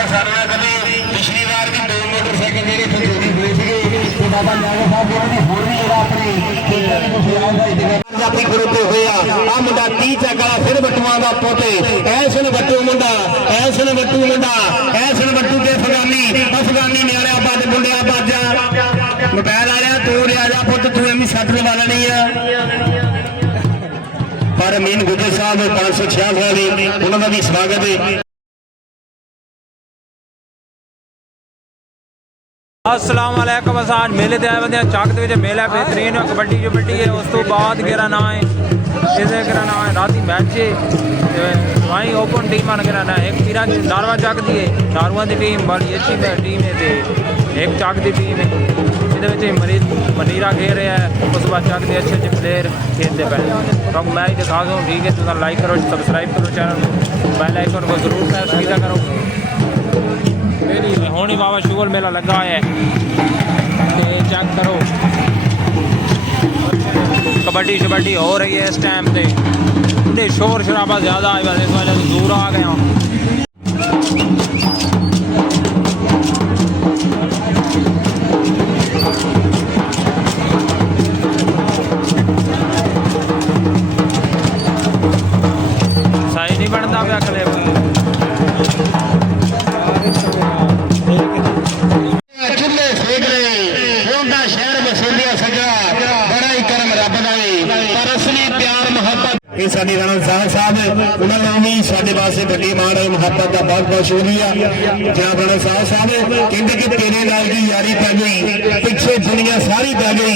वाला सामना करे। पिछली बार भी 2 मोटरसाइकिल मेरे चोरी हुए थे तो बाबा नागा साहब ने होर भी अपने पंजाबी ग्रुप होया आ मुंडा 30 चक वाला फिर बटुआ का पोते ऐसन बट्टू मुंडा ऐसन बट्टू मुंडा ऐसन बट्टू के अफगानी नियालिया बज मुंडिया बाजा मोबाइल आया तू रिया जा पुत तू एवं सट लगा नहीं है पर अमीन गुजर साहब 566 वाले उन्होंने भी स्वागत है। अस्सलाम वालेकुम। आज मेले ते आए बंदे चक दे मेला बेहतरीन कबड्डी कबड्डी है। उस तो बाद गेरा ना है इसे गेरा ना है राती मैच है वहीं ओपन टीम आन गेरा ना एक पीरा नारवा चक दी है नारवा की टीम बड़ी अच्छी टीम है एक चक की टीम है मनीरा खेल रहा है उस बाद चक के अच्छे अच्छे प्लेयर खेलते पे तो मैच दिखा दो ठीक है। तो लाइक करो सबसक्राइब करो चैनल बेल आइकन को जरूर प्रेस कीता करो। होनी बाबा शुगर मेला लगा है चेक करो कबड्डी शबड्डी हो रही है इस टाइम पे शोर शराबा ज़्यादा है बस इस वजह से दूर आ गए हम। सही नहीं बनता पे अगले साडी राणा साहब उन्होंने भी साडे वास्ते बड़ी मान है मुहब्बत का बहुत बहुत शुक्रिया जनाब राणा साहब कहते कि तेरे नाल की यारी पै गई पिछे दुनिया सारी पै गई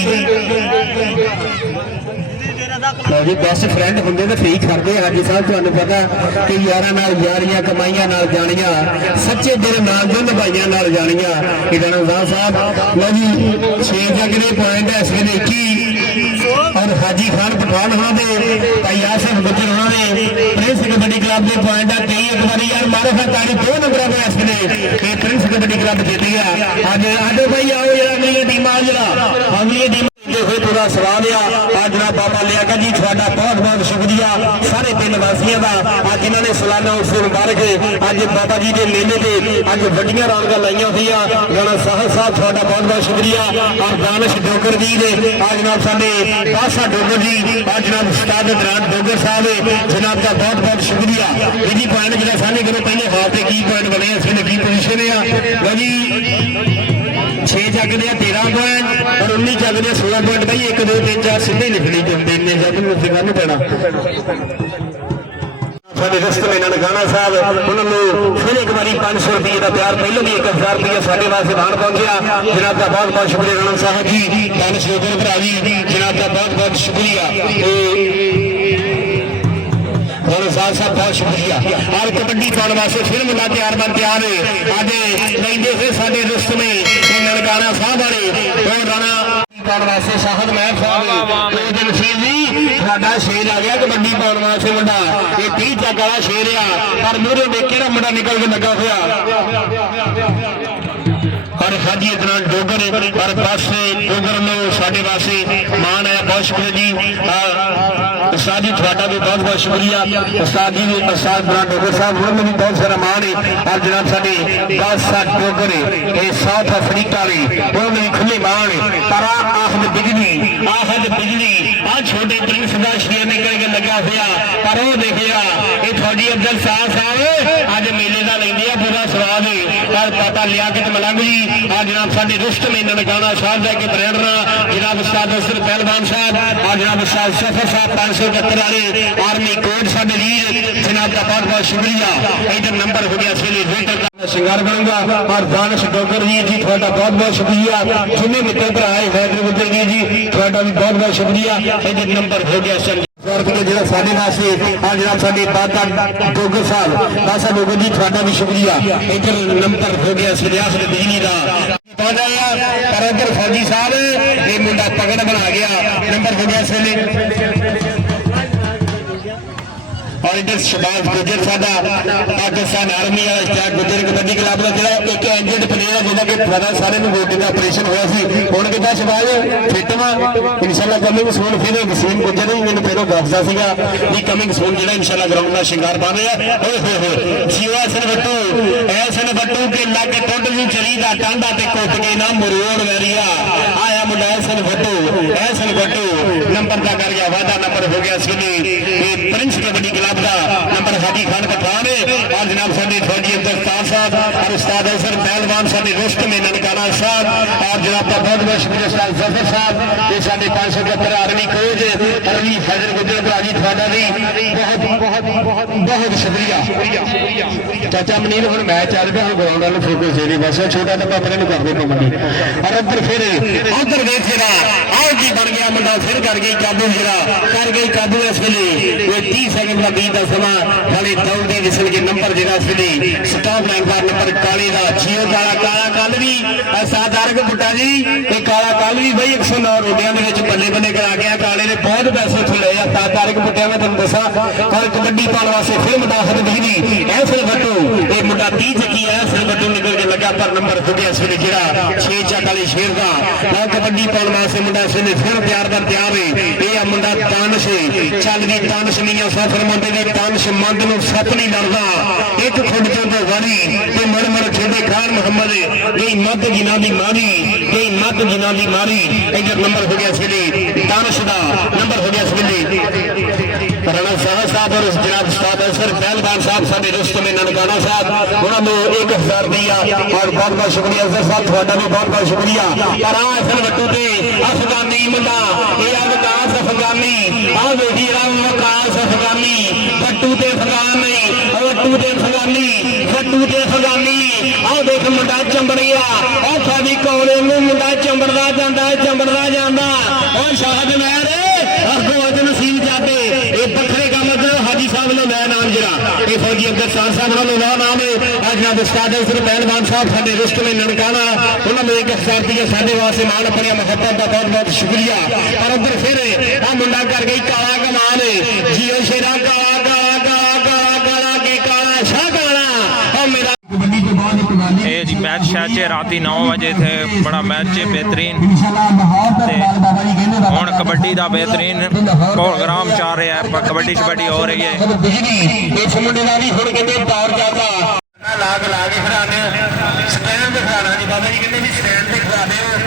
जी बेस्ट फ्रेंड होंगे तो ठीक करते हैं। हाजी साहब तुहानू पता कि यारां नाल यारियां कमाइयां नाल जानियां सच्चे दिल नाल जो निभाइयां नाल जानियां कि राणा साहब लो जी 6 जगह पॉइंट है इस वेले 21 और हाजी खान पठान होना भाई आसिफ गुजर होना प्रिंस कबड्डी क्लब के पॉइंट है 23 एक बार यार मारो फिर ताड़ी 2 नंबर पर इस वेले प्रिंस कबड्डी क्लब जीत गया। अज भाई आओ जरा अगली टीम आ जरा अगली टीम पूरा सवाल आ जनाब बाबा लियाकत जी थोड़ा बहुत बहुत शुक्रिया सारे पिंड वासियों का अज इन्होंने सालाना उत्सव मुबारक अज बाबा जी के मेले से अज वड्डियां रौनक लाइया हुई राणा साहब थोड़ा बहुत बहुत शुक्रिया और दानिश डोगर जी ने आज जनाब साडे बादशाह डोगर जी आज जनाब उस्ताद दरान डोगर साहब जनाब का बहुत बहुत शुक्रिया। जी पॉइंट जो साढ़े करो पहले हाफ से की पॉइंट बने इस वेले की पोजिशन है जी 6 जग दे 13 पॉइंट और 19 जग दे 16 पॉइंट भाई 1 2 3 4 सीधे लिखनी चाहते इन्ने जग में करना पैना साडे रस्ते में ननकाना साहब उन्होंने फिर एक बार 500 रुपये का प्यार पहले भी 1000 रुपया साढ़े वास्ते दान पहुंचा जनाब का बहुत बहुत शुक्रिया राणा साहब जी दानिश डोगर भरा जी जनाब का बहुत बहुत शुक्रिया साहब बहुत शुक्रिया। और कबड्डी पाने वास्ते फिर मुंडा तैयार बन तैयार है अज लेंदे फिर साडे रुस्त में ननकाना साहब वाले और राणा पाने वास्ते शाहद महर साहब नसीब जी साडा शेर आ गया कबड्डी पाने वास्ते मुंडा ये 30 चक वाला शेर आ पर मूहरे देख के मुंडा निकल के लगा हुआ और हाजी इतना डोगर और बस डोगर में साढ़े वास्ते मान है बहुत शुक्रिया जी उस्ताद जी थोड़ा भी बहुत बहुत शुक्रिया उस्ताद जी उस्ताद डोगर साहब उन्होंने भी बहुत सारा मान है और जनाब साढ़े बादशाह डोगर ये साउथ अफ्रीका ने उन्होंने भी खुले मान है पर आहद बिजली आ छोटे प्रिंस का शेर निकल के लगा हुआ पर वो देखिया ये थोड़ी अफजल साहब अज मेले का लेंगे पूरा स्वाद है और पता लियाकत मलंग जी आज जनाब साडे रुस्त में ननकाना साहब के ब्रांडर जनाब उस्ताद असर पहलवान साहब और जनाब उस्ताद सफर साहब 571 वाले आर्मी कोड साडे वीर जनाब का बहुत बहुत शुक्रिया। इधर नंबर हो गया श्रृंगार बनूंगा और दानिश डोगर जी थोड़ा बहुत बहुत शुक्रिया जिन्हें मित्र भरा है वैद्र गुजर जी थोड़ा भी बहुत बहुत शुक्रिया। इधर नंबर हो गया जो साढ़े वास्ते आज जनाब साडे बादशाह डोगर साहब बादशाह डोगर जी थोड़ा भी शुक्रिया। इधर नंबर हो गया रियासत बिजली का पर इधर फौजी साहब ये मुंडा पकड़ बना गया नंबर हो गया इस वेले फाइटर्स शबाज गुजर साडा पाकिस्तान आर्मी वाला स्टार गुजर कबड्डी क्लब का ਜਿਹੜਾ ਇੱਕ ਇੰਜਰਡ ਪਲੇਅਰ ਜਿਹਦਾ ਕਿ ਪਤਾ ਸਾਰੇ ਨੂੰ ਗੋਡੇ ਦਾ ਆਪਰੇਸ਼ਨ ਹੋਇਆ ਸੀ ਹੁਣ ਕਿੱਦਾਂ ਸ਼ਬਾਜ ਫਿੱਟ ਵਾ ਇਨਸ਼ਾਅੱਲਾ ਕਮਿੰਗ ਸੂਨ ਫਿਰ ਵਸੀਮ ਗੁਜਰ ਹੀ ਮੈਨੂੰ ਫਿਰ ਉਹ ਦੱਸਦਾ ਸੀਗਾ ਵੀ ਕਮਿੰਗ ਸੂਨ ਜਿਹੜਾ ਇਨਸ਼ਾਅੱਲਾ ਗਰਾਊਂਡ ਦਾ ਸ਼ਿੰਗਾਰ ਬਣ ਰਿਹਾ ਓਏ ਹੋਏ ਹੋਏ ਜੀਵਾ ਸਨ ਬੱਟੂ ਐਸਨ ਬੱਟੂ ਕੇ ਲੱਗ ਟੁੱਟ ਨੂੰ ਚਰੀ ਦਾ ਟਾਂਡਾ ਤੇ ਕੁੱਟ ਕੇ ਨਾ ਮਰੋੜ ਵੈਰੀਆ ਆਇਆ ਮੁੰਡਾ ਐਸਨ ਬੱਟੂ नंबर का कर गया वादा नंबर हो गया सुनी प्रिंस कबड्डी क्लब का नंबर हाजी खान पठान और जनाब साडी फौजी अब्दुल साहब और उस्ताद अजहर पहलवान साडी रुस्तम ननकाना साहब और जनाब का बहुत बहुत शुक्रिया उस्ताद जफर साहब ये साडे 571 आर्मी कोच अरवी फजर गुजर भरा जी ਤੁਹਾਡਾ भी बहुत शुक्रिया चाचा मनीर ਹੁਣ मैच ਚੱਲ ਰਿਹਾ ਹੁਣ ਗਰਾਊਂਡ ਵੱਲ ਫੋਕਸ ਦੇ ਬਸ ਛੋਟਾ ਤਾਂ ਆਪਣੇ ਨੂੰ ਕਰਦੇ ਕਬੱਡੀ और उधर फिर उधर देख जरा आओ जी बन गया मुंडा फिर कर गई काबू जरा कर गई काबू इस वेले कोई 30 सेकंड का बीत का समा खाली दौड़दी विसल के नंबर जरा इस वेले स्टॉप लाइन का नंबर काले का जियो काला कल भी साधारण बुट्टा जी ये काला कल भी बई 109 रोटियां ਦੇ ਵਿੱਚ ਬੱਲੇ ਬੱਲੇ ਕਰਾ ਗਿਆ ਕਾਲੇ ਨੇ ਬਹੁਤ ਪੈਸੇ ਉੱਥੇ ਲਏ ਆ ਸਾਧਾਰਨ ਬੁੱਟਿਆਂ ਮੈਂ ਤੁਹਾਨੂੰ ਦੱਸਾਂ ਕੱਲ ਕਬੱਡੀ ਪਾਉਣ ਵਾਸਤੇ ਫਿਰ ਮੁਦਾਖਲ ਨਹੀਂ ਐਸਲ ਬੱਟੂ ਇਹ ਮੁੰਡਾ 30 ਚੱਕੀ ਐਸਲ ਬੱਟੂ ਨਿਕਲ ਕੇ ਲੱਗਾ ਪਰ ਨੰਬਰ ਹੋ ਗਿਆ ਇਸ ਵੇਲੇ ਜਿਹੜਾ 6 ਚੱਕ ਵਾਲੀ ਸ਼ੇਰ ਦਾ ਨਾ ਕਬੱਡੀ ਪਾਉਣ ਵਾਸਤੇ ਮੁੰਡਾ ਇਸ ਵੇਲੇ ਫਿਰ ਤਿਆਰ ਹੈ ਇਹ ਆ ਮੁੰਡਾ ਤਾਨਸ਼ ਚੱਲਦੀ ਤਾਨਸ਼ ਨਹੀਂ ਆ ਸਫਰ ਮੁੰਡੇ ਦੀ ਤਾਨਸ਼ ਮੰਦ ਨੂੰ ਸੱਤ ਨਹੀਂ ਲੜਦਾ ਇੱਕ ਖੁੱਡ ਤੋਂ ਤੋਂ ਵਾਰੀ ਤੇ ਮੜ ਮੜ ਖੇਡੇ ਖਾਨ ਮੁਹੰਮਦ ਇਹ ਮੱਧ ਜਿਨ੍ਹਾਂ ਦੀ ਮਾਰੀ ਇਹ ਮੱਧ ਜਿਨ੍ਹਾਂ ਦੀ ਮਾਰੀ ਇਧਰ ਨੰਬਰ ਹੋ ਗਿਆ ਇਸ ਵੇਲੇ ਤਾਨਸ਼ ਦਾ ਨੰबर हो गया इसमें राणा साहब और जनाब उस्ताद असर पहलवान साहब साडे रुस्तम ननकाना साहब उन्होंने 1000 दिया और बहुत बहुत शुक्रिया असर साहब ਤੁਹਾਡਾ भी बहुत बहुत शुक्रिया और आ असल बट्टू ते अफगानी मुंडा ये विकास अफगानी आ वेखी विकास अफगानी बट्टू ते अफगान नहीं बट्टू ते अफगानी आ देख मुंडा चंबड़िया आ साडी कौले ਨੂੰ ਮੁੰਡਾ ਚੰਬੜਦਾ ਜਾਂਦਾ और शाहद महर नसीब जाते ये बखरे काम हाजी साहब ने नया नाम जरा ये फौजी अब्दुल साहब ने नया नाम है आज जनाब उस्ताद पहलवान साहब साडे रुस्तम ननकाना उन्होंने 1000 रुपया साडे वास्ते मान अपनी मोहब्बत का बहुत बहुत शुक्रिया और उधर फिर आ मुंडा कर गई काला कमान जियो शेरा काला के काला शाह काला और मेरा ये जी मैच शायद राती 9 बजे थे बड़ा मैच है बेहतरीन ਹੁਣ ਕਬੱਡੀ ਦਾ बेहतरीन प्रोग्राम ਚੱਲ ਰਿਹਾ ਹੈ ਕਬੱਡੀ ਹੋ ਰਹੀ ਹੈ ਇਸ ਮੁੰਡੇ ਦਾ ਵੀ ਹੁਣ ਕਹਿੰਦੇ ਦੌਰ ਜਾਂਦਾ ਲਾ ਕੇ ਖੜਾਣੇ ਸਟੈਂਡ ਤੇ ਖੜਾਣਾ ਜੀ ਬਾਬਾ ਜੀ ਕਹਿੰਦੇ ਵੀ ਸਟੈਂਡ ਤੇ ਖੜਾ ਦਿਓ